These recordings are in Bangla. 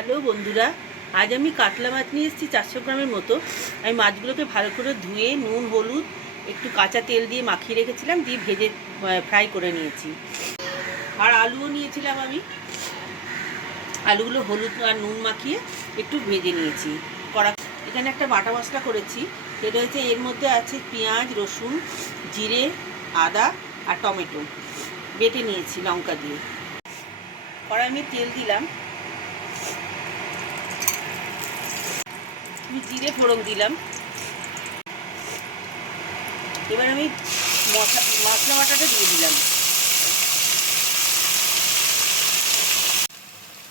হ্যালো বন্ধুরা, আজ আমি কাতলা মাছ নিয়ে এসেছি 400 গ্রামের মতো। আমি মাছগুলোকে ভালো করে ধুয়ে নুন হলুদ একটু কাঁচা তেল দিয়ে মাখিয়ে রেখেছিলাম, দিয়ে ভেজে ফ্রাই করে নিয়েছি। আর আলুও নিয়েছিলাম আমি, আলুগুলো হলুদ আর নুন মাখিয়ে একটু ভেজে নিয়েছি। এখানে একটা বাটা মশলা করেছি, সেটা হচ্ছে এর মধ্যে আছে পেঁয়াজ রসুন জিরে আদা আর টমেটো বেটে নিয়েছি লঙ্কা দিয়ে। কড়াই আমি তেল দিলাম, জিরে ফোড়ন দিলাম। এবার আমি মশলা বাটাটা দিয়ে দিলাম।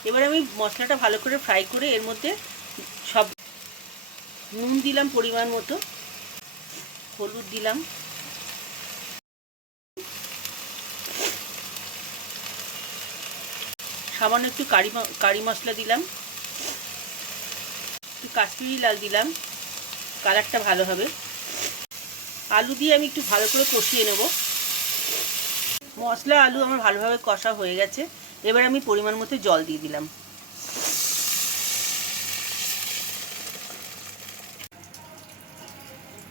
এবার আমি মশলাটা ভালো করে ফ্রাই করে এর মধ্যে সব নুন দিলাম পরিমাণ মতো, হলুদ দিলাম, সামান্য একটু কারি মশলা দিলাম, একটু কাশ্মীরি লাল দিলাম, কালারটা ভালো হবে। আলু দিয়ে আমি একটু ভালো করে কষিয়ে নেব। মশলা আলু আমার ভালোভাবে কষা হয়ে গেছে। এবার আমি পরিমাণ মতো জল দিয়ে দিলাম।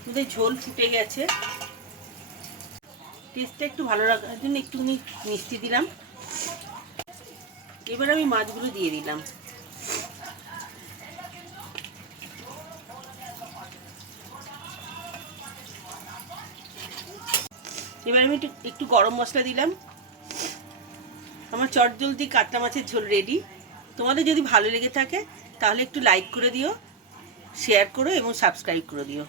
দুধের ঝোল ফুটে গেছে, টেস্টটা একটু ভালো রাখার জন্য একটু মিষ্টি দিলাম। এবার আমি মাছগুলো দিয়ে দিলাম। এবার আমি একটু গরম মশলা দিলাম। আমার চটজলদি কাতলা মাছের ঝোল রেডি। তোমাদের যদি ভালো লেগে থাকে তাহলে একটু লাইক করে দিও, শেয়ার করো এবং সাবস্ক্রাইব করে দিও।